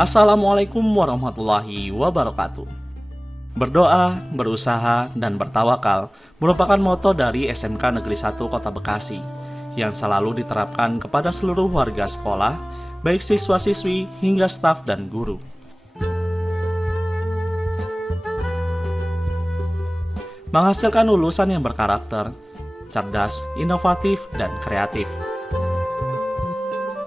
Assalamualaikum warahmatullahi wabarakatuh. Berdoa, berusaha, dan bertawakal merupakan moto dari SMK Negeri 1 Kota Bekasi yang selalu diterapkan kepada seluruh warga sekolah, baik siswa-siswi hingga staf dan guru. Menghasilkan lulusan yang berkarakter, cerdas, inovatif, dan kreatif.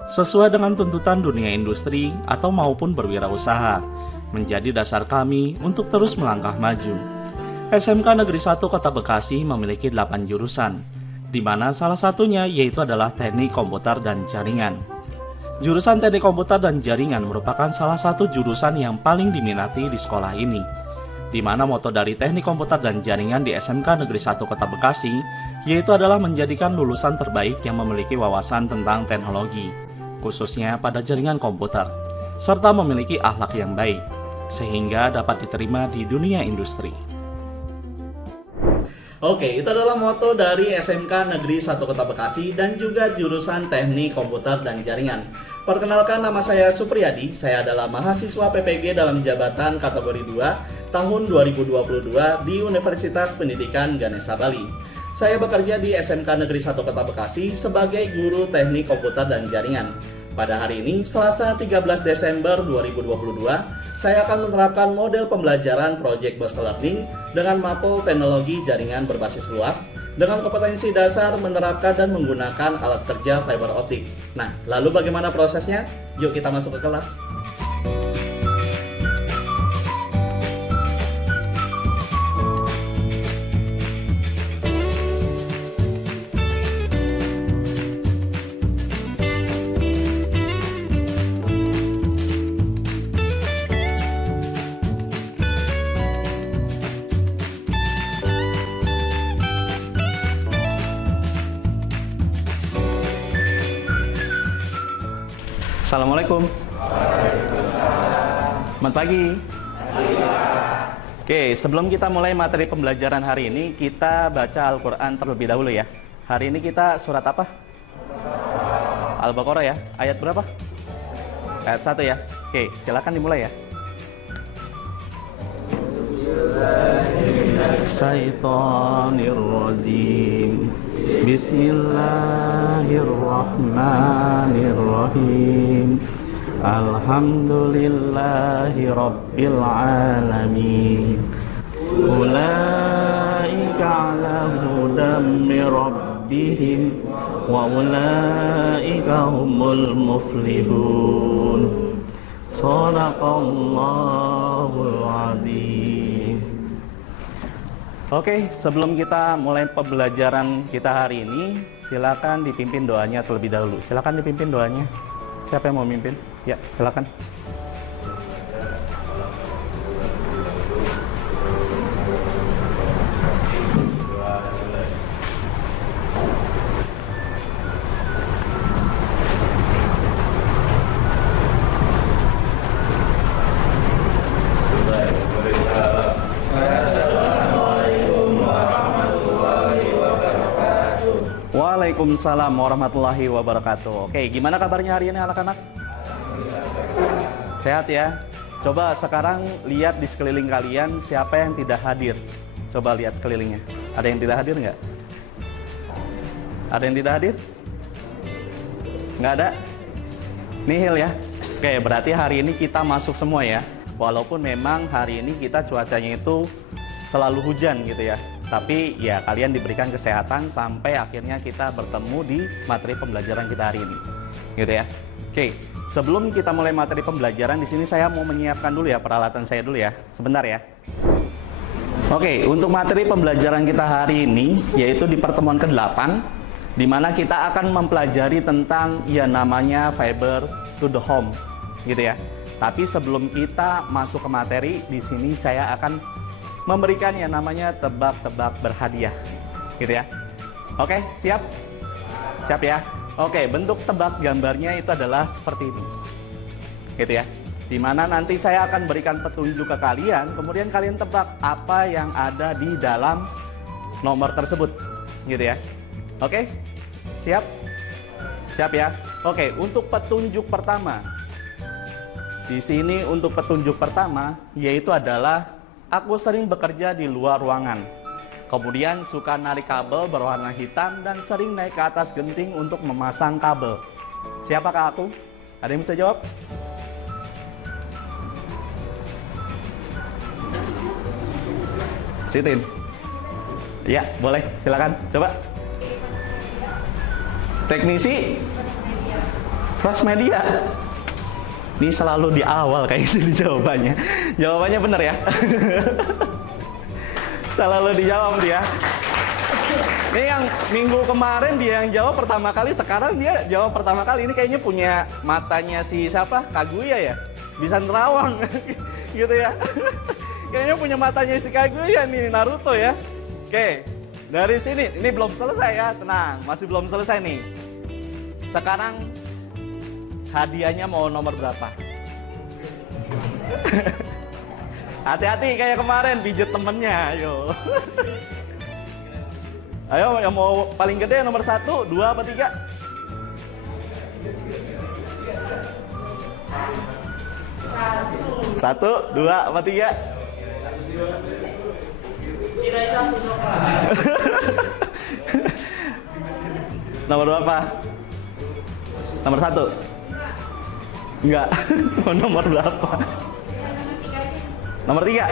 Sesuai dengan tuntutan dunia industri atau maupun berwirausaha, menjadi dasar kami untuk terus melangkah maju. SMK Negeri 1 Kota Bekasi memiliki 8 jurusan, di mana salah satunya yaitu adalah Teknik Komputer dan Jaringan. Jurusan Teknik Komputer dan Jaringan merupakan salah satu jurusan yang paling diminati di sekolah ini, di mana moto dari Teknik Komputer dan Jaringan di SMK Negeri 1 Kota Bekasi yaitu adalah menjadikan lulusan terbaik yang memiliki wawasan tentang teknologi, khususnya pada jaringan komputer, serta memiliki akhlak yang baik, sehingga dapat diterima di dunia industri. Oke, itu adalah moto dari SMK Negeri 1 Kota Bekasi dan juga jurusan Teknik Komputer dan Jaringan. Perkenalkan, nama saya Supriyadi, saya adalah mahasiswa PPG dalam jabatan kategori 2 tahun 2022 di Universitas Pendidikan Ganesha Bali. Saya bekerja di SMK Negeri 1 Kota Bekasi sebagai guru Teknik Komputer dan Jaringan. Pada hari ini, Selasa 13 Desember 2022, saya akan menerapkan model pembelajaran Project Based Learning dengan mapel teknologi jaringan berbasis luas dengan kompetensi dasar menerapkan dan menggunakan alat kerja fiber optik. Nah, lalu bagaimana prosesnya? Yuk kita masuk ke kelas. Assalamualaikum. Selamat pagi. Oke, sebelum kita mulai materi pembelajaran hari ini, kita baca Al-Quran terlebih dahulu ya. Hari ini kita surat apa? Al-Baqarah ya. Ayat berapa? Ayat 1 ya. Oke, silakan dimulai ya. Syaitonirrajim. Bismillahirrahmanirrahim. Alhamdulillahi rabbil alamin. Ulaika ala hudam min rabbihim wa ulaika humul muflihun. Shadaqallahul azim. Oke, sebelum kita mulai pembelajaran kita hari ini, silakan dipimpin doanya terlebih dahulu. Silakan dipimpin doanya. Siapa yang mau mimpin? Ya, silakan. Waalaikumsalam warahmatullahi wabarakatuh. Oke, gimana kabarnya hari ini anak-anak? Sehat ya? Coba sekarang lihat di sekeliling kalian siapa yang tidak hadir. Coba lihat sekelilingnya. Ada yang tidak hadir nggak? Ada yang tidak hadir? Nggak ada? Nihil ya? Oke, berarti hari ini kita masuk semua ya. Walaupun memang hari ini kita cuacanya itu selalu hujan gitu ya. Tapi ya kalian diberikan kesehatan sampai akhirnya kita bertemu di materi pembelajaran kita hari ini. Gitu ya. Oke, sebelum kita mulai materi pembelajaran di sini saya mau menyiapkan dulu ya peralatan saya dulu ya. Sebentar ya. Oke, untuk materi pembelajaran kita hari ini yaitu di pertemuan ke-8 di mana kita akan mempelajari tentang ya namanya fiber to the home gitu ya. Tapi sebelum kita masuk ke materi, di sini saya akan memberikan yang namanya tebak-tebak berhadiah, gitu ya. Oke, siap? Siap ya? Oke, bentuk tebak gambarnya itu adalah seperti ini, gitu ya. Dimana nanti saya akan berikan petunjuk ke kalian, kemudian kalian tebak apa yang ada di dalam nomor tersebut, gitu ya. Oke, siap? Siap ya? Oke, untuk petunjuk pertama, Di sini untuk petunjuk pertama yaitu adalah aku sering bekerja di luar ruangan. Kemudian suka narik kabel berwarna hitam dan sering naik ke atas genting untuk memasang kabel. Siapakah aku? Ada yang bisa jawab? Sitin. Ya, boleh. Silakan. Coba. Teknisi First Media. Ini selalu di awal kayak gitu jawabannya. Jawabannya benar ya. Selalu dijawab dia. Ini yang minggu kemarin dia yang jawab pertama kali, sekarang dia jawab pertama kali. Ini kayaknya punya matanya si siapa? Kaguya ya? Bisa nerawang. Gitu ya. Kayaknya punya matanya si Kaguya nih, Naruto ya. Oke, dari sini, ini belum selesai ya, tenang, masih belum selesai nih. Sekarang hadiahnya mau nomor berapa? Hati-hati kayak kemarin pijet temennya, ayo. Ayo yang mau paling gede nomor 1, 2 apa 3? Satu, 2 apa 3? Nomor berapa? Nomor 1? Enggak. Nomor berapa? Nomor 3?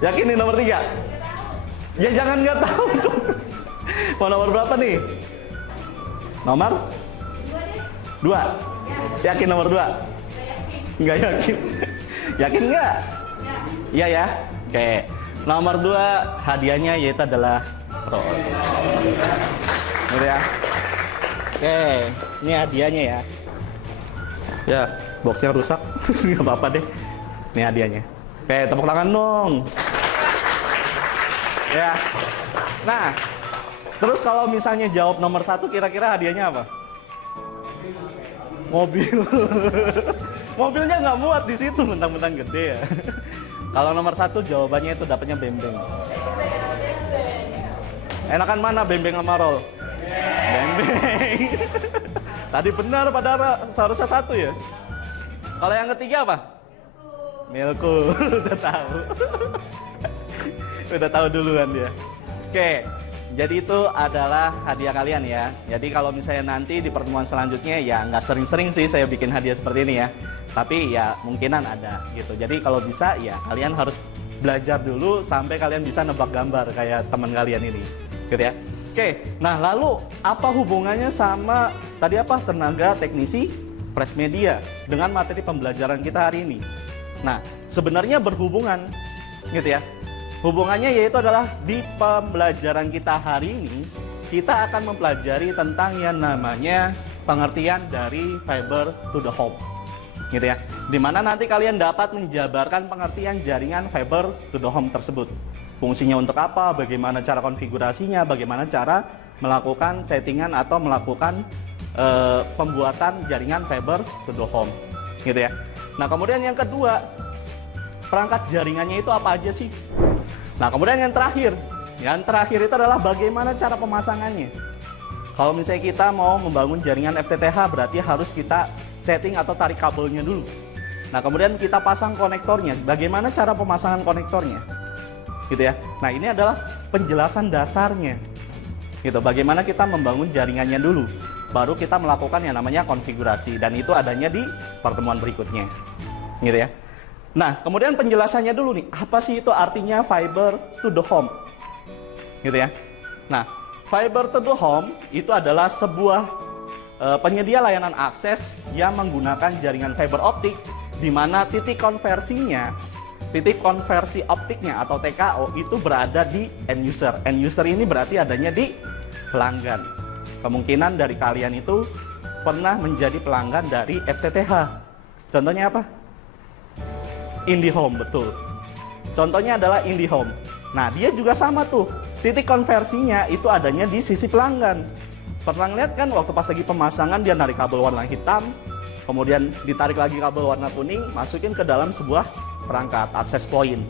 Yakin nih nomor 3? Ya jangan nggak tahu. Mau nomor berapa nih? Nomor? 2? Yakin nomor 2? Nggak yakin. Yakin nggak? Iya ya? Oke. Nomor 2 hadiahnya yaitu adalah Rolls. Gitu ya. Oke, ini hadiahnya ya. Ya, boxnya rusak. Nggak apa-apa deh. Ini hadiahnya. Oke, tepuk tangan dong. Ya. Nah, terus kalau misalnya jawab nomor 1, kira-kira hadiahnya apa? Mobil. Mobilnya nggak muat di situ, mentang-mentang gede ya. Kalau nomor 1 jawabannya itu dapatnya bembeng. Enakan mana bembeng sama roll? Bembeng. Tadi benar padahal seharusnya 1 ya. Kalau yang ketiga apa? Milku. Udah tahu. Udah tahu duluan dia. Oke. Jadi itu adalah hadiah kalian ya. Jadi kalau misalnya nanti di pertemuan selanjutnya ya nggak sering-sering sih saya bikin hadiah seperti ini ya. Tapi ya mungkinan ada gitu. Jadi kalau bisa ya kalian harus belajar dulu sampai kalian bisa nebak gambar kayak teman kalian ini. Gitu ya. Oke, nah lalu apa hubungannya sama tadi apa tenaga teknisi Fresh Media dengan materi pembelajaran kita hari ini? Nah, sebenarnya berhubungan gitu ya. Hubungannya yaitu adalah di pembelajaran kita hari ini kita akan mempelajari tentang yang namanya pengertian dari fiber to the home. Gitu ya. Dimana nanti kalian dapat menjabarkan pengertian jaringan fiber to the home tersebut. Fungsinya untuk apa, bagaimana cara konfigurasinya, bagaimana cara melakukan settingan atau melakukan pembuatan jaringan fiber to the home. Gitu ya. Nah, kemudian yang kedua, perangkat jaringannya itu apa aja sih? Nah, kemudian yang terakhir itu adalah bagaimana cara pemasangannya. Kalau misalnya kita mau membangun jaringan FTTH, berarti harus kita setting atau tarik kabelnya dulu. Nah, kemudian kita pasang konektornya. Bagaimana cara pemasangan konektornya? Gitu ya. Nah, ini adalah penjelasan dasarnya. Gitu. Bagaimana kita membangun jaringannya dulu, baru kita melakukan yang namanya konfigurasi dan itu adanya di pertemuan berikutnya. Gitu ya. Nah, kemudian penjelasannya dulu nih. Apa sih itu artinya fiber to the home? Gitu ya. Nah, fiber to the home itu adalah sebuah penyedia layanan akses yang menggunakan jaringan fiber optik di mana titik konversi optiknya atau TKO itu berada di end user. End user ini berarti adanya di pelanggan. Kemungkinan dari kalian itu pernah menjadi pelanggan dari FTTH. Contohnya apa? IndiHome, betul. Contohnya adalah IndiHome. Nah, dia juga sama tuh. Titik konversinya itu adanya di sisi pelanggan. Pernah lihat kan waktu pas lagi pemasangan dia narik kabel warna hitam, kemudian ditarik lagi kabel warna kuning, masukin ke dalam sebuah perangkat access point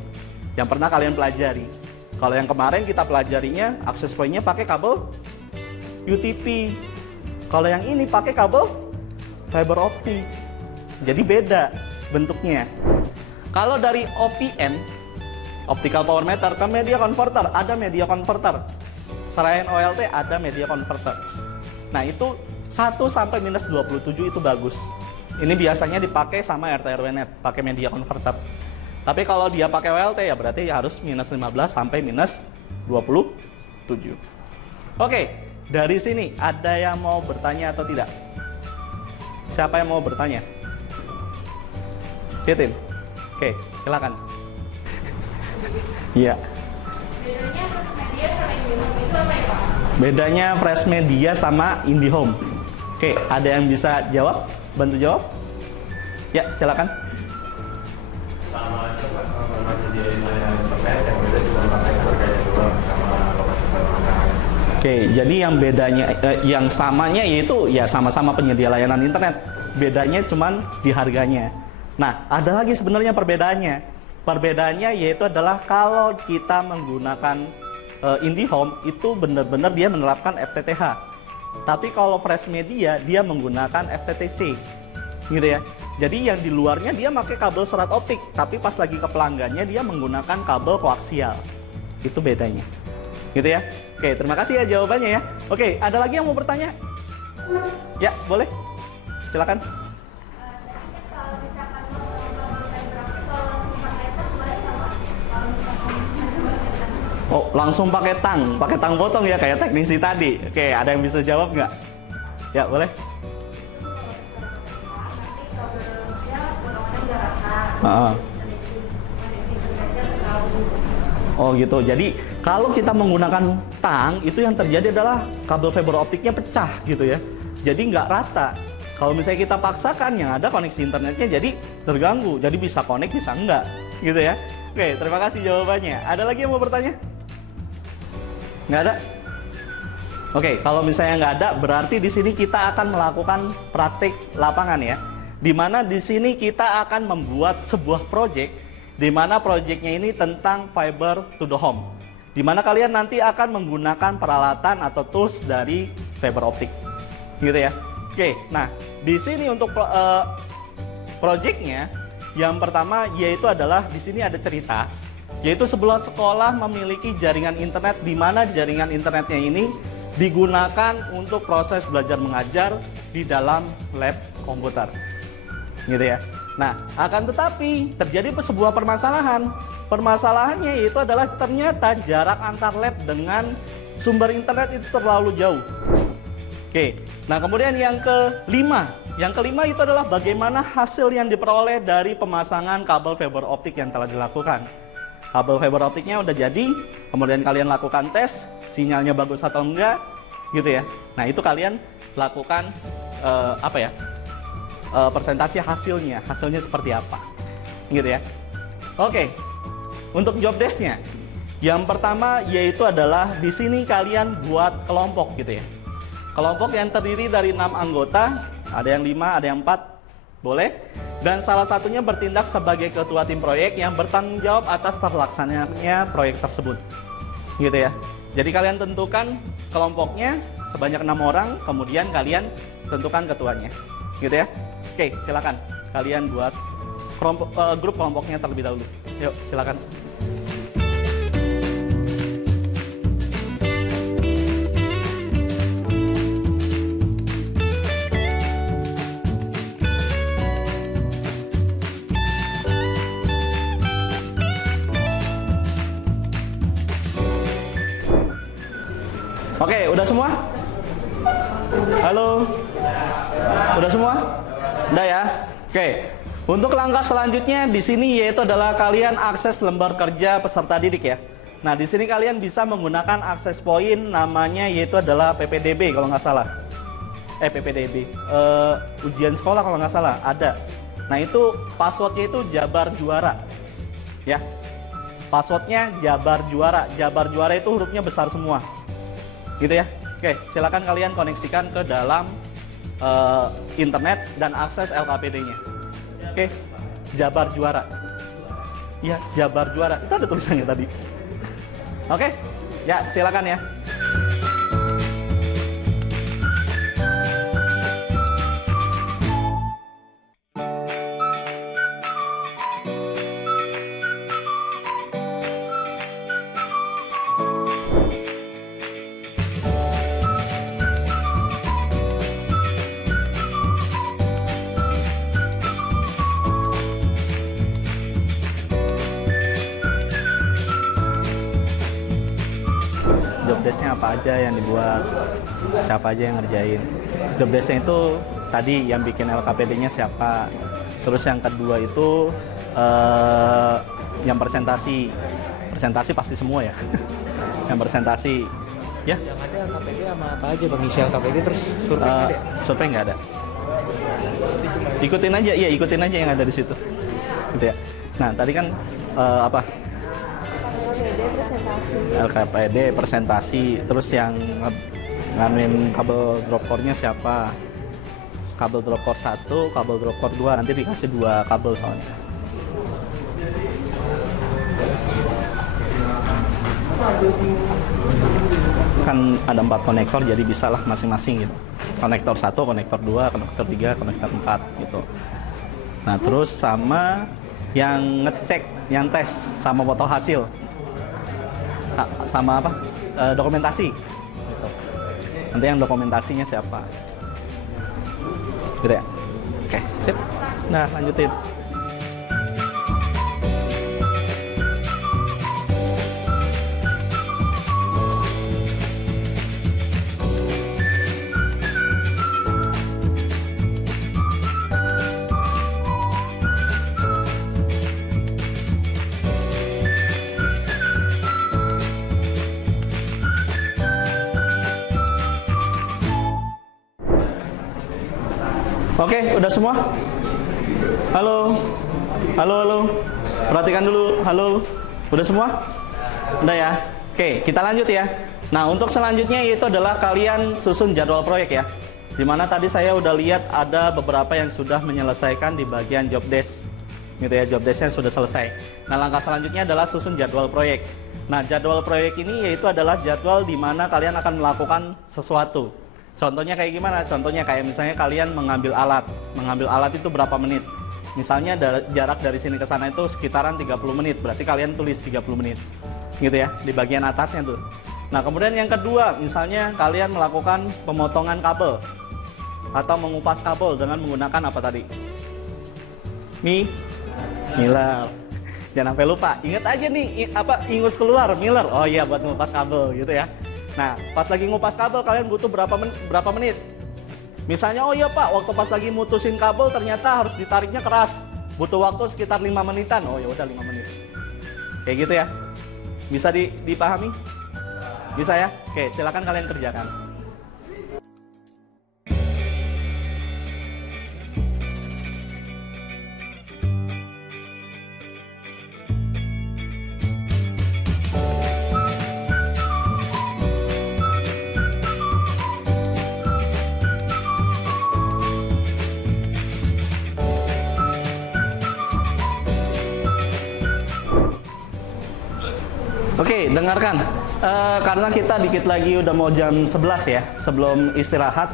yang pernah kalian pelajari. Kalau yang kemarin kita pelajarinya access point-nya pakai kabel UTP. Kalau yang ini pakai kabel fiber optik. Jadi beda bentuknya. Kalau dari OPM, Optical Power Meter, ke media converter, ada media converter. Selain OLT, ada media converter. Nah, itu 1 sampai minus 27 itu bagus. Ini biasanya dipakai sama RT RW net, pakai media converter. Tapi kalau dia pakai OLT ya berarti harus minus 15 sampai minus 27. Oke, dari sini ada yang mau bertanya atau tidak? Siapa yang mau bertanya? Sitin. Oke, silakan. Iya. Bedanya Fresh Media sama IndiHome. Oke, ada yang bisa jawab? Bantu jawab? Ya, silakan. Sama aja Pak, sama media internet yang beda cuma pakai harganya doang sama lokasi penerbangan. Oke, jadi yang bedanya, yang samanya yaitu ya sama-sama penyedia layanan internet. Bedanya cuma di harganya. Nah, ada lagi sebenarnya perbedaannya. Perbedaannya yaitu adalah kalau kita menggunakan IndiHome itu benar-benar dia menerapkan FTTH. Tapi kalau Fresh Media dia menggunakan FTTC, gitu ya. Jadi yang di luarnya dia pakai kabel serat optik, tapi pas lagi ke pelanggannya dia menggunakan kabel koaksial. Itu bedanya, gitu ya. Oke, terima kasih ya jawabannya ya. Oke, ada lagi yang mau bertanya? Ya, boleh. Silakan. Oh, langsung pakai tang potong ya kayak teknisi tadi. Oke, ada yang bisa jawab nggak? Ya, boleh. Oh gitu. Jadi kalau kita menggunakan tang itu yang terjadi adalah kabel fiber optiknya pecah gitu ya. Jadi nggak rata. Kalau misalnya kita paksakan yang ada koneksi internetnya jadi terganggu. Jadi bisa connect bisa enggak gitu ya. Oke, terima kasih jawabannya. Ada lagi yang mau bertanya? Nggak ada? Oke, kalau misalnya nggak ada, berarti di sini kita akan melakukan praktik lapangan ya. Di mana di sini kita akan membuat sebuah project, di mana projectnya ini tentang fiber to the home. Di mana kalian nanti akan menggunakan peralatan atau tools dari fiber optik, gitu ya. Oke, nah di sini untuk projectnya, yang pertama yaitu adalah di sini ada cerita. Yaitu sebuah sekolah memiliki jaringan internet di mana jaringan internetnya ini digunakan untuk proses belajar mengajar di dalam lab komputer. Gitu ya. Nah, akan tetapi terjadi sebuah permasalahan. Permasalahannya yaitu adalah ternyata jarak antar lab dengan sumber internet itu terlalu jauh. Oke. Nah, kemudian yang kelima. Yang kelima itu adalah bagaimana hasil yang diperoleh dari pemasangan kabel fiber optik yang telah dilakukan. Kabel fiber optiknya udah jadi, kemudian kalian lakukan tes, sinyalnya bagus atau enggak, gitu ya. Nah itu kalian lakukan presentasi hasilnya seperti apa, gitu ya. Oke, untuk job desk-nya, yang pertama yaitu adalah di sini kalian buat kelompok, gitu ya. Kelompok yang terdiri dari 6 anggota, ada yang 5, ada yang 4, boleh. Dan salah satunya bertindak sebagai ketua tim proyek yang bertanggung jawab atas terlaksananya proyek tersebut. Gitu ya. Jadi kalian tentukan kelompoknya sebanyak 6 orang, kemudian kalian tentukan ketuanya. Gitu ya. Oke, silakan. Kalian buat grup kelompoknya terlebih dahulu. Yuk, silakan. Oke, udah semua? Halo? Udah semua? Udah ya? Oke. Untuk langkah selanjutnya di sini yaitu adalah kalian akses lembar kerja peserta didik ya. Nah, di sini kalian bisa menggunakan akses point namanya yaitu adalah PPDB kalau nggak salah. PPDB. Ujian sekolah kalau nggak salah ada. Nah, itu passwordnya itu Jabar Juara. Ya. Passwordnya Jabar Juara. Jabar Juara itu hurufnya besar semua. Gitu ya. Oke, silakan kalian koneksikan ke dalam internet dan akses LKPD-nya. Oke, Jabar Juara. Iya, Jabar Juara. Itu ada tulisannya tadi. Oke, ya silakan ya. desk-nya apa aja yang dibuat, siapa aja yang ngerjain. Job desk-nya itu tadi yang bikin LKPD-nya siapa. Terus yang kedua itu yang presentasi pasti semua ya. Yang presentasi ya. Yang ada LKPD sama apa aja Bang, isi LKPD terus survei nggak ada? Survei nggak ada. Ikutin aja, iya ikutin aja yang ada di situ. Gitu ya. Nah tadi kan apa? LKPD presentasi, terus yang nganuin kabel drop core-nya siapa? Kabel drop core 1, kabel drop core 2, nanti dikasih 2 kabel soalnya. Kan ada 4 konektor, jadi bisa lah masing-masing gitu. Konektor 1, konektor 2, konektor 3, konektor 4 gitu. Nah terus sama yang ngecek, yang tes, sama foto hasil. Sama apa? Dokumentasi gitu. Nanti yang dokumentasinya siapa? Gitu ya? Oke, sip. Nah, lanjutin. Oke, udah semua? Halo? Halo, halo? Perhatikan dulu, halo? Udah semua? Udah ya? Oke, kita lanjut ya. Nah, untuk selanjutnya itu adalah kalian susun jadwal proyek ya. Dimana tadi saya udah lihat ada beberapa yang sudah menyelesaikan di bagian job desk. Gitu ya, job desk-nya sudah selesai. Nah, langkah selanjutnya adalah susun jadwal proyek. Nah, jadwal proyek ini yaitu adalah jadwal di mana kalian akan melakukan sesuatu. Contohnya kayak gimana? Contohnya kayak misalnya kalian mengambil alat. Mengambil alat itu berapa menit? Misalnya jarak dari sini ke sana itu sekitaran 30 menit. Berarti kalian tulis 30 menit. Gitu ya, di bagian atasnya tuh. Nah, kemudian yang kedua, misalnya kalian melakukan pemotongan kabel atau mengupas kabel dengan menggunakan apa tadi? Miller. Jangan sampai lupa. Ingat aja nih ingus keluar, Miller. Oh iya, buat mengupas kabel gitu ya. Nah, pas lagi ngupas kabel kalian butuh berapa menit? Misalnya, oh iya Pak, waktu pas lagi mutusin kabel ternyata harus ditariknya keras. Butuh waktu sekitar 5 menitan. Oh ya udah 5 menit. Kayak gitu ya. Bisa dipahami? Bisa ya? Oke, silakan kalian kerjakan. Oke, dengarkan. Karena kita dikit lagi udah mau jam 11 ya, sebelum istirahat.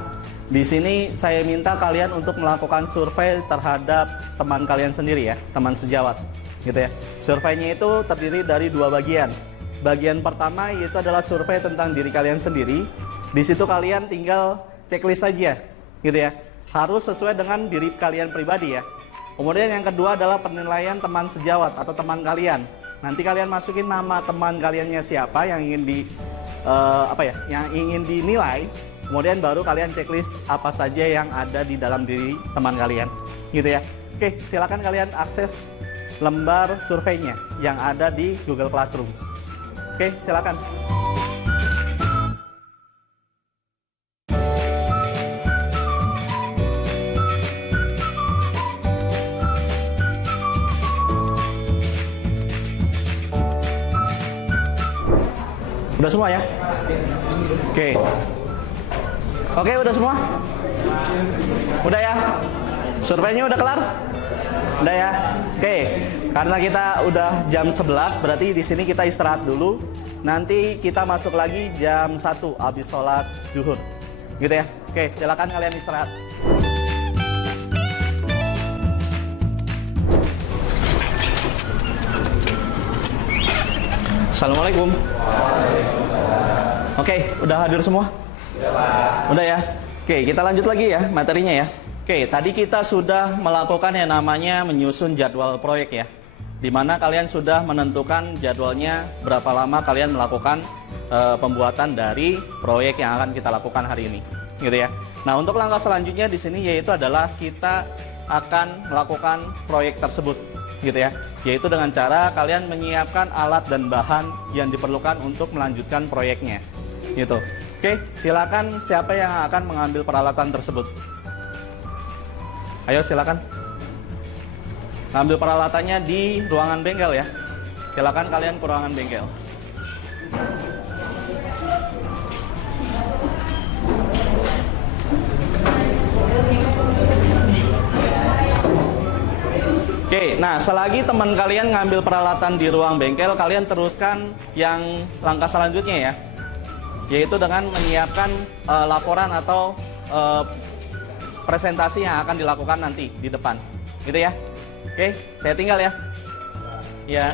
Di sini saya minta kalian untuk melakukan survei terhadap teman kalian sendiri ya, teman sejawat, gitu ya. Surveinya itu terdiri dari 2 bagian. Bagian pertama yaitu adalah survei tentang diri kalian sendiri. Di situ kalian tinggal checklist saja, gitu ya. Harus sesuai dengan diri kalian pribadi ya. Kemudian yang kedua adalah penilaian teman sejawat atau teman kalian. Nanti kalian masukin nama teman kaliannya siapa yang ingin yang ingin dinilai. Kemudian baru kalian checklist apa saja yang ada di dalam diri teman kalian, gitu ya. Oke, silakan kalian akses lembar surveinya yang ada di Google Classroom. Oke, silakan. Udah semua ya? Oke. Oke, udah semua? Udah ya? Surveinya udah kelar? Udah ya? Oke. Karena kita udah jam 11, berarti di sini kita istirahat dulu. Nanti kita masuk lagi jam 1 habis sholat zuhur. Gitu ya? Oke, silakan kalian istirahat. Assalamualaikum. Oke, udah hadir semua? Udah ya? Oke, kita lanjut lagi ya materinya ya. Oke, tadi kita sudah melakukan yang namanya menyusun jadwal proyek ya. di mana kalian sudah menentukan jadwalnya berapa lama kalian melakukan pembuatan dari proyek yang akan kita lakukan hari ini, gitu ya. Nah, untuk langkah selanjutnya di sini yaitu adalah kita akan melakukan proyek tersebut, gitu ya. Yaitu dengan cara kalian menyiapkan alat dan bahan yang diperlukan untuk melanjutkan proyeknya, gitu. Oke, silakan siapa yang akan mengambil peralatan tersebut? Ayo silakan. Ambil peralatannya di ruangan bengkel ya. Silakan kalian ke ruangan bengkel. Oke, nah selagi teman kalian ngambil peralatan di ruang bengkel, kalian teruskan yang langkah selanjutnya ya, yaitu dengan menyiapkan laporan atau presentasi yang akan dilakukan nanti di depan, gitu ya. Oke, saya tinggal ya. Ya.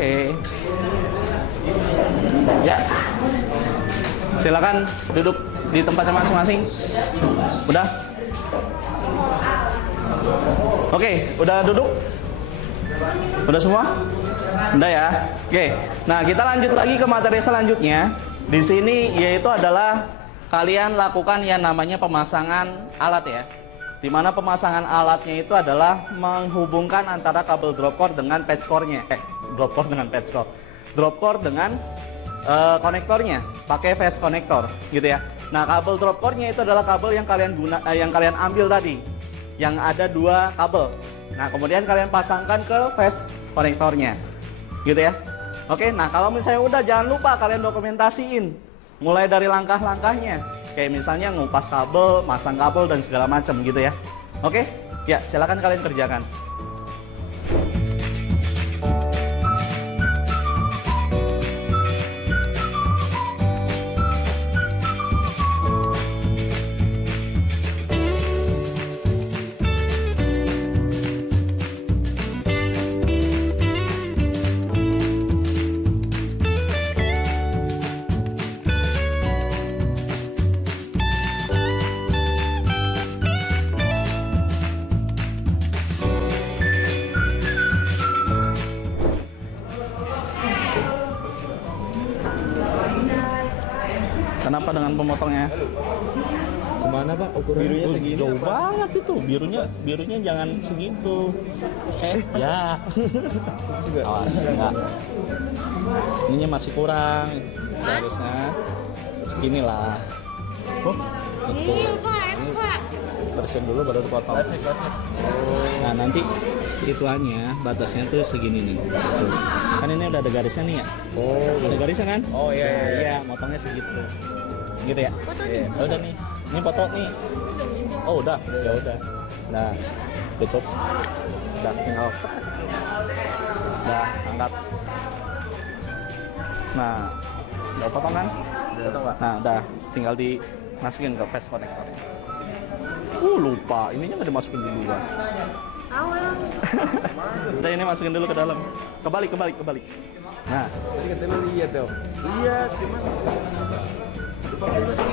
Oke. Ya. Silakan duduk di tempatnya masing-masing. Udah? Oke, udah duduk? Udah semua? Udah ya. Oke. Nah, kita lanjut lagi ke materi selanjutnya. Di sini yaitu adalah kalian lakukan yang namanya pemasangan alat ya. Di mana pemasangan alatnya itu adalah menghubungkan antara kabel drop core dengan patch core-nya. Drop core dengan patch core. Drop core dengan konektornya, pakai fast konektor, gitu ya. Nah, kabel drop core-nya itu adalah kabel yang kalian ambil tadi, yang ada 2 kabel. Nah, kemudian kalian pasangkan ke fast konektornya, gitu ya. Oke, nah kalau misalnya udah, jangan lupa kalian dokumentasiin, mulai dari langkah-langkahnya, kayak misalnya ngupas kabel, masang kabel dan segala macam, gitu ya. Oke, ya silakan kalian kerjakan. Kenapa dengan pemotongnya? Semana Pak ukuran? Birunya segini Jauh apa? banget itu, birunya jangan segitu. Ya. Awas, enggak. Ininya masih kurang. Seharusnya seginilah. Oh, itu. Bersihin dulu baru dipotong. Nah, nanti ituannya batasnya tuh segini nih. Tuh. Kan ini udah ada garisnya nih ya. Oh, ada garisnya kan? Oh iya, Nah, iya. iya, motongnya segitu. Gitu ya. Ya udah nih. Ini foto nih. Oh, udah. Ya udah. Nah, tutup. Udah tinggal cek. Udah, angkat. Nah, udah potong kan? Potong, Pak. Nah, udah tinggal dimasukin ke fast connector. Lupa, ininya nggak dimasukin duluan. Udah, ini masukin dulu ke dalam. Kebalik. Nah, Tadi katanya lu lihat dong. Lihat gimana?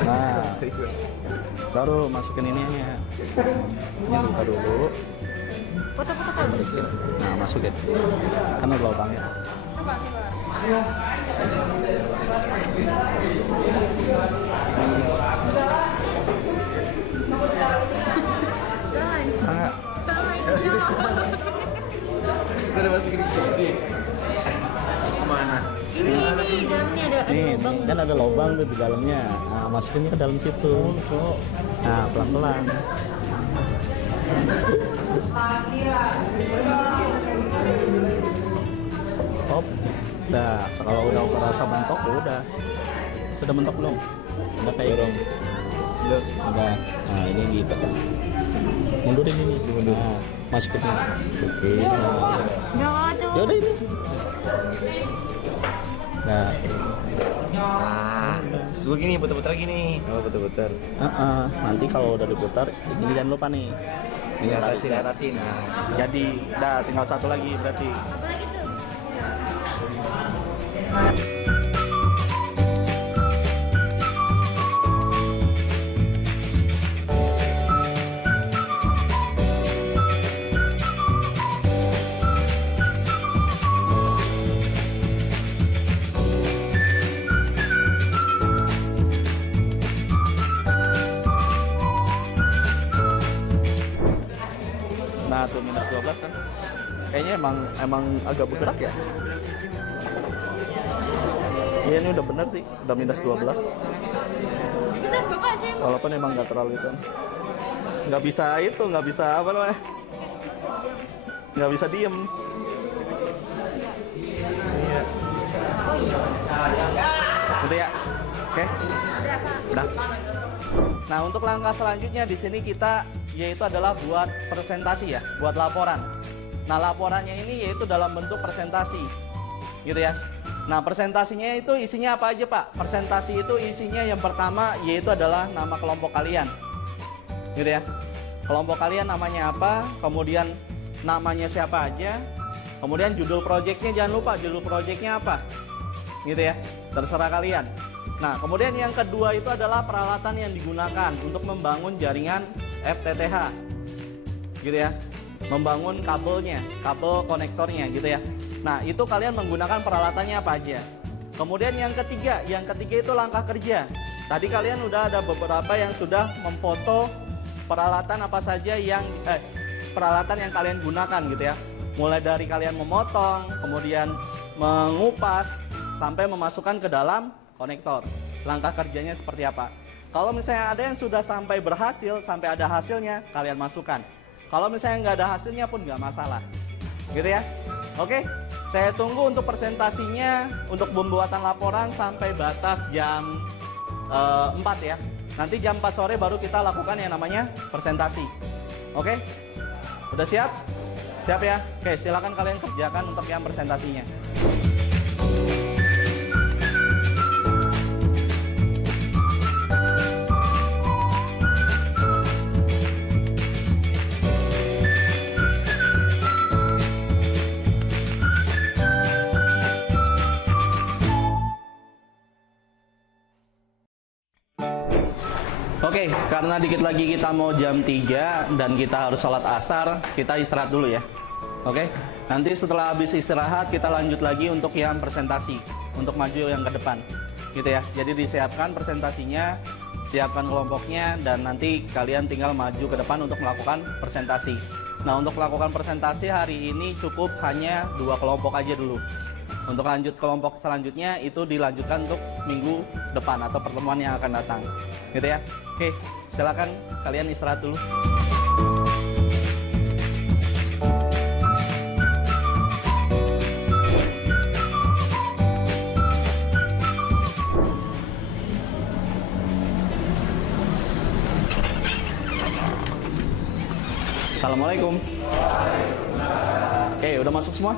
nah, baru masukin ininya. Ini buka dulu. Foto-foto kalau bisa. Nah, masukin. Kan ada lubangnya. Coba, coba. Sangat. Sama itu. Kita udah masukin ke kemana? Ini dalamnya ada Nih, lubang. kan ada lubang tuh di dalamnya. Nah, masukinnya ke dalam situ. Nah, pelan-pelan. Hop. Nah, kalau udah terasa bentok ya udah. Sudah bentok belum? Udah kayak dorong. Udah. Nah, ini gitu kan. Mundurin ini. Nah, masukin ini. Oke. Nggak tuh. Ya udah ini. Nah, Coba gini, putar-putar gini. Oh, putar-putar. nanti kalau udah diputar, ini jangan lupa nih. Ini atasin. Nah. Jadi, dah tinggal satu lagi berarti. Apa lagi tuh? Nah, tuh minus 12 kan. Kayaknya emang agak bergerak ya. Iya, ini udah bener sih, udah minus 12. Kita Bapak sih. Walaupun emang nggak terlalu itu. Nggak bisa apa namanya? Nggak bisa diem. Iya. Gitu ya. Oke. Udah. Nah, untuk langkah selanjutnya di sini kita yaitu adalah buat presentasi ya, buat laporan. Nah, laporannya ini yaitu dalam bentuk presentasi. Gitu ya. Nah, presentasinya itu isinya apa aja, Pak? Presentasi itu isinya yang pertama yaitu adalah nama kelompok kalian. Gitu ya. Kelompok kalian namanya apa? Kemudian namanya siapa aja? Kemudian judul proyeknya jangan lupa judul proyeknya apa? Gitu ya. Terserah kalian. Nah, kemudian yang kedua itu adalah peralatan yang digunakan untuk membangun jaringan FTTH. Gitu ya. Membangun kabelnya, kabel konektornya gitu ya. Nah, itu kalian menggunakan peralatannya apa aja. Kemudian yang ketiga itu langkah kerja. Tadi kalian udah ada beberapa yang sudah memfoto peralatan apa saja yang peralatan yang kalian gunakan gitu ya. Mulai dari kalian memotong, kemudian mengupas sampai memasukkan ke dalam konektor. Langkah kerjanya seperti apa? Kalau misalnya ada yang sudah sampai berhasil, sampai ada hasilnya, kalian masukkan. Kalau misalnya nggak ada hasilnya pun nggak masalah. Gitu ya. Oke, saya tunggu untuk presentasinya, untuk pembuatan laporan sampai batas jam 4 ya. Nanti jam 4 sore baru kita lakukan yang namanya presentasi. Oke? Udah siap? Siap ya? Oke, silakan kalian kerjakan untuk yang presentasinya. Oke, karena dikit lagi kita mau jam 3 dan kita harus sholat asar, kita istirahat dulu ya. Oke, nanti setelah habis istirahat kita lanjut lagi untuk yang presentasi, untuk maju yang ke depan. Gitu ya, jadi disiapkan presentasinya, siapkan kelompoknya, dan nanti kalian tinggal maju ke depan untuk melakukan presentasi. Nah, untuk melakukan presentasi hari ini cukup hanya 2 kelompok aja dulu. Untuk lanjut kelompok selanjutnya itu dilanjutkan untuk minggu depan atau pertemuan yang akan datang. Gitu ya. Oke, silakan kalian istirahat dulu. Assalamualaikum. Oke, udah masuk semua?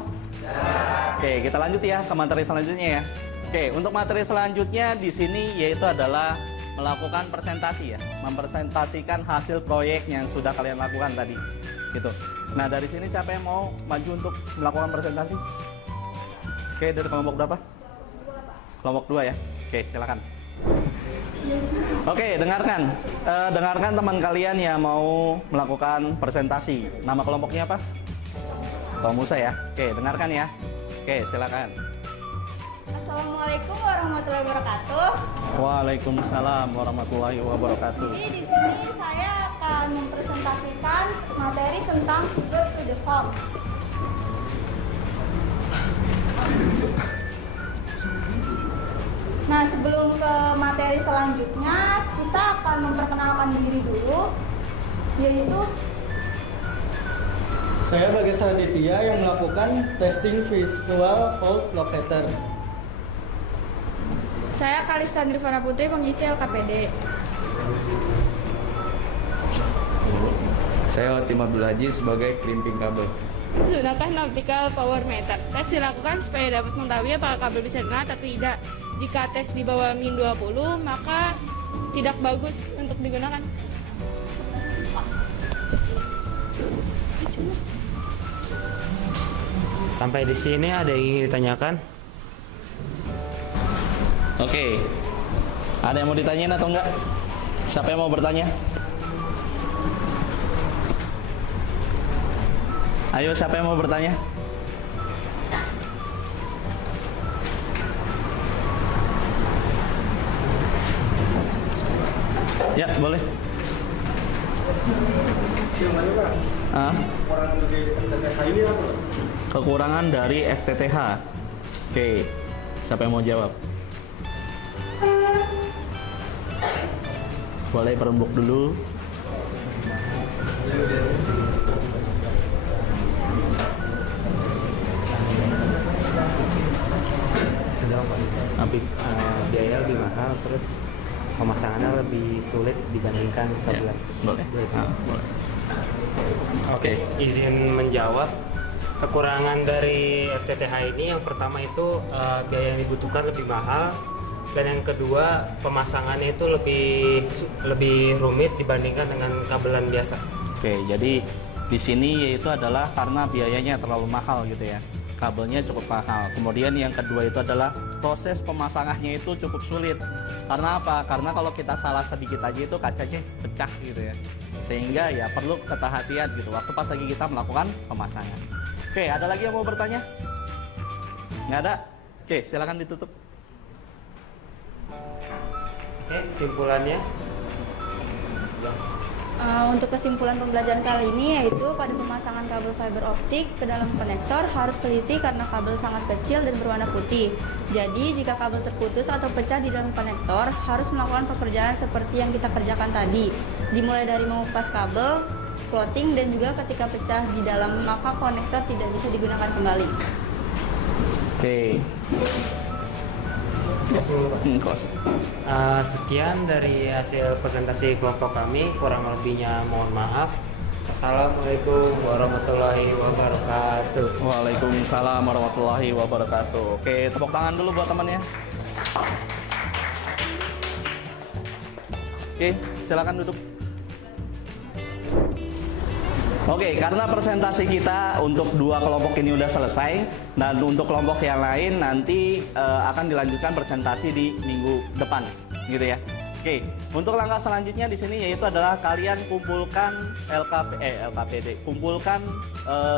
Oke, kita lanjut ya ke materi selanjutnya ya. Oke, untuk materi selanjutnya di sini yaitu adalah melakukan presentasi ya, mempresentasikan hasil proyek yang sudah kalian lakukan tadi. Gitu. Nah, dari sini siapa yang mau maju untuk melakukan presentasi? Oke, dari kelompok berapa? Kelompok 2 ya. Oke, silakan. Oke, dengarkan. Dengarkan teman kalian yang mau melakukan presentasi. Nama kelompoknya apa? Kelompok Musa ya. Oke, dengarkan ya. Oke, silakan. Assalamualaikum warahmatullahi wabarakatuh. Waalaikumsalam warahmatullahi wabarakatuh. Jadi di sini saya akan mempresentasikan materi tentang Fiber to the Home. Nah, sebelum ke materi selanjutnya, kita akan memperkenalkan diri dulu, yaitu Saya Bagas Raditya yang melakukan testing visual fault locator. saya Kalista Nirvana Putri, pengisi LKPD. Saya Otim Abdul Haji sebagai crimping kabel. Gunakan optical power meter. Tes dilakukan supaya dapat mengetahui apakah kabel bisa dikenal atau tidak. Jika tes di bawah min 20, maka tidak bagus untuk digunakan. Sampai di sini ada yang ingin ditanyakan? Oke. Ada yang mau ditanyain atau enggak? Siapa yang mau bertanya? Ayo, siapa yang mau bertanya? Ya, boleh. Kekurangan dari FTTH. Oke, siapa yang mau jawab? Boleh perembuk dulu. Apik. Biaya lebih mahal, terus pemasangannya lebih sulit dibandingkan kabel. Boleh. Boleh. Oke, izin menjawab. Kekurangan dari FTTH ini yang pertama itu biaya yang dibutuhkan lebih mahal, dan yang kedua pemasangannya itu lebih rumit dibandingkan dengan kabelan biasa. Oke, jadi di sini yaitu adalah karena biayanya terlalu mahal gitu ya. Kabelnya cukup mahal. Kemudian yang kedua itu adalah proses pemasangannya itu cukup sulit. Karena apa? Karena kalau kita salah sedikit aja itu kacanya pecah gitu ya. Sehingga ya perlu kehati-hatian gitu waktu pas lagi kita melakukan pemasangan. Oke, ada lagi yang mau bertanya? Nggak ada? Oke, silakan ditutup. Oke, kesimpulannya. Untuk kesimpulan pembelajaran kali ini yaitu pada pemasangan kabel fiber optik ke dalam konektor harus teliti karena kabel sangat kecil dan berwarna putih. Jadi jika kabel terputus atau pecah di dalam konektor harus melakukan pekerjaan seperti yang kita kerjakan tadi. Dimulai dari mengupas kabel, floating, dan juga ketika pecah di dalam maka konektor tidak bisa digunakan kembali. Oke. Sekian dari hasil presentasi kelompok kami, kurang lebihnya mohon maaf. Assalamualaikum warahmatullahi wabarakatuh. Waalaikumsalam warahmatullahi wabarakatuh. Oke, tepuk tangan dulu buat temannya. Oke, silakan duduk. Oke, karena presentasi kita untuk dua kelompok ini udah selesai, dan untuk kelompok yang lain nanti akan dilanjutkan presentasi di minggu depan, gitu ya. Oke, untuk langkah selanjutnya di sini yaitu adalah kalian kumpulkan LKPD, kumpulkan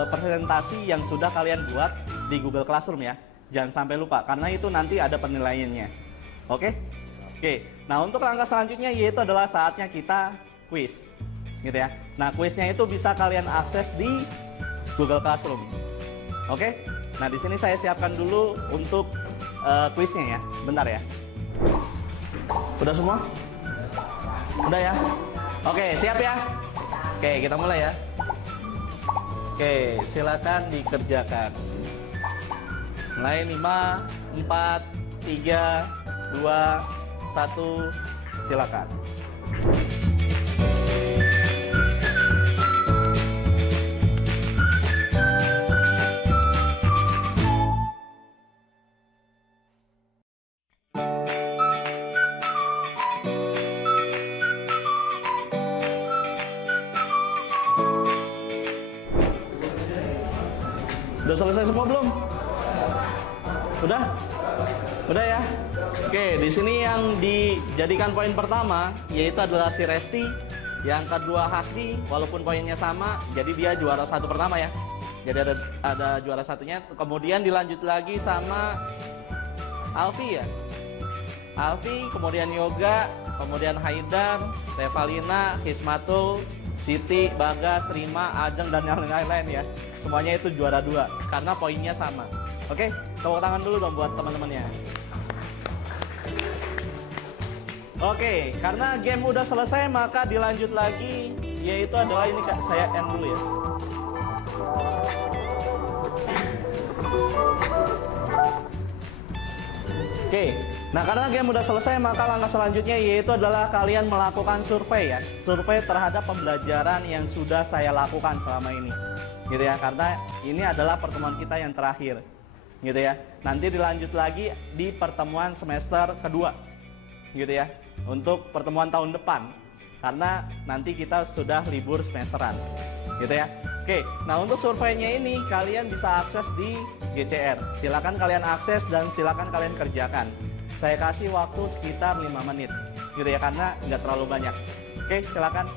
presentasi yang sudah kalian buat di Google Classroom ya. Jangan sampai lupa, karena itu nanti ada penilaiannya. Oke? Oke, nah untuk langkah selanjutnya yaitu adalah saatnya kita quiz. Gitu ya. Nah, kuisnya itu bisa kalian akses di Google Classroom. Oke? Nah, di sini saya siapkan dulu untuk kuisnya ya. Bentar ya. Udah semua? Udah ya? Oke, siap ya? Oke, kita mulai ya. Oke, silakan dikerjakan. Mulai 5, 4, 3, 2, 1, silakan. Udah selesai semua belum? Udah? Udah ya? Oke, di sini yang dijadikan poin pertama yaitu adalah si Resti, yang kedua Hasdi, walaupun poinnya sama, jadi dia juara satu pertama ya. Jadi ada juara satunya. Kemudian dilanjut lagi sama Alfi ya. Alfi, kemudian Yoga, kemudian Haidar, Revalina, Hismatul, Siti, Bagas, Rima, Ajeng, dan yang lain-lain ya. Semuanya itu juara 2 karena poinnya sama. Oke, tepuk tangan dulu dong buat teman-temannya. Oke, karena game udah selesai maka dilanjut lagi, yaitu adalah ini Kak, saya end dulu ya. Oke, nah karena game udah selesai maka langkah selanjutnya yaitu adalah kalian melakukan survei ya. Survei terhadap pembelajaran yang sudah saya lakukan selama ini. Gitu ya, karena ini adalah pertemuan kita yang terakhir. Gitu ya. Nanti dilanjut lagi di pertemuan semester kedua. Gitu ya. Untuk pertemuan tahun depan. Karena nanti kita sudah libur semesteran. Gitu ya. Oke, nah untuk surveinya ini kalian bisa akses di GCR. Silakan kalian akses dan silakan kalian kerjakan. Saya kasih waktu sekitar 5 menit. Gitu ya, karena nggak terlalu banyak. Oke, silakan.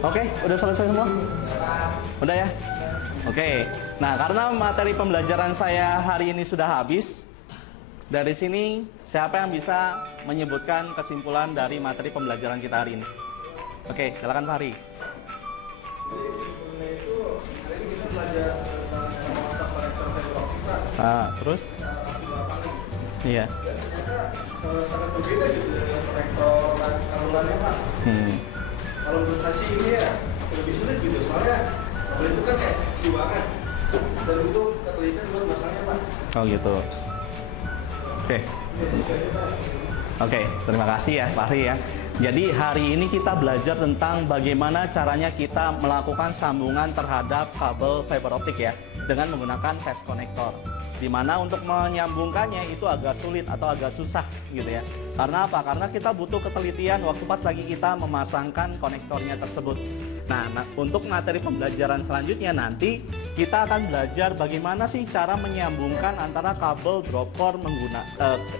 Oke, udah selesai semua? Udah ya? Oke, nah karena materi pembelajaran saya hari ini sudah habis, dari sini siapa yang bisa menyebutkan kesimpulan dari materi pembelajaran kita hari ini? Oke, silakan Pak Hari. Hari ini kita belajar tentang memasang konektor fiber optik, Pak. Nah, terus? Iya. Dan ternyata sangat berbeda gitu dengan konektor kabelannya, Pak. Kalau menurut saya sih ini ya lebih sulit gitu, soalnya kabel itu kan kayak kecil banget dan itu ketelitian buat masangnya, Pak. Oh gitu. Oke, terima kasih ya Pak Hari ya. Jadi hari ini kita belajar tentang bagaimana caranya kita melakukan sambungan terhadap kabel fiber optik ya dengan menggunakan fast connector. Dimana untuk menyambungkannya itu agak sulit atau agak susah gitu ya. Karena apa? Karena kita butuh ketelitian waktu pas lagi kita memasangkan konektornya tersebut. Nah, untuk materi pembelajaran selanjutnya nanti kita akan belajar bagaimana sih cara menyambungkan antara kabel dropper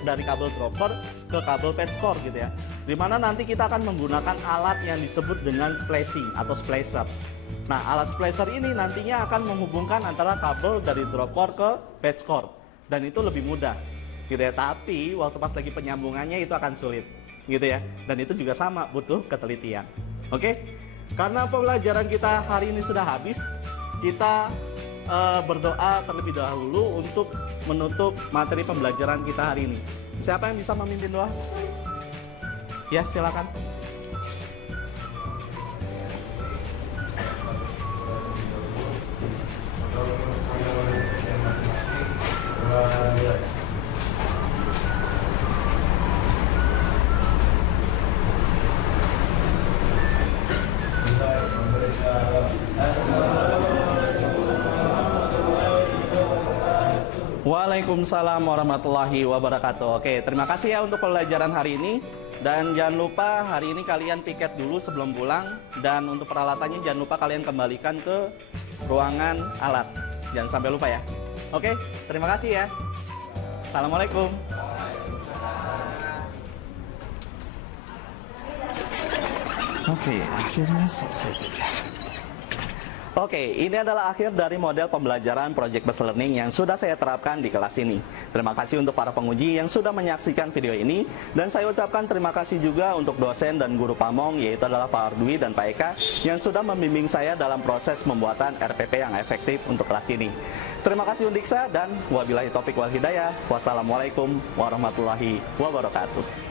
dari kabel dropper ke kabel patchcore gitu ya. Dimana nanti kita akan menggunakan alat yang disebut dengan splicing atau splicer. Nah, alat splicer ini nantinya akan menghubungkan antara kabel dari dropper ke patchcore dan itu lebih mudah gitu ya. Tapi waktu pas lagi penyambungannya itu akan sulit gitu ya. Dan itu juga sama butuh ketelitian. Oke? Karena pembelajaran kita hari ini sudah habis, kita berdoa terlebih dahulu untuk menutup materi pembelajaran kita hari ini. Siapa yang bisa memimpin doa? Ya, silakan. Waalaikumsalam warahmatullahi wabarakatuh. Oke, terima kasih ya untuk pembelajaran hari ini. Dan jangan lupa hari ini kalian piket dulu sebelum pulang. Dan untuk peralatannya jangan lupa kalian kembalikan ke ruangan alat. Jangan sampai lupa ya. Oke, terima kasih ya. Assalamualaikum. Oke, akhirnya selesai juga. Oke, ini adalah akhir dari model pembelajaran Project Based Learning yang sudah saya terapkan di kelas ini. Terima kasih untuk para penguji yang sudah menyaksikan video ini. Dan saya ucapkan terima kasih juga untuk dosen dan guru pamong, yaitu adalah Pak Ardwi dan Pak Eka, yang sudah membimbing saya dalam proses pembuatan RPP yang efektif untuk kelas ini. Terima kasih Undiksa dan wabillahi taufiq wal hidayah. Wassalamualaikum warahmatullahi wabarakatuh.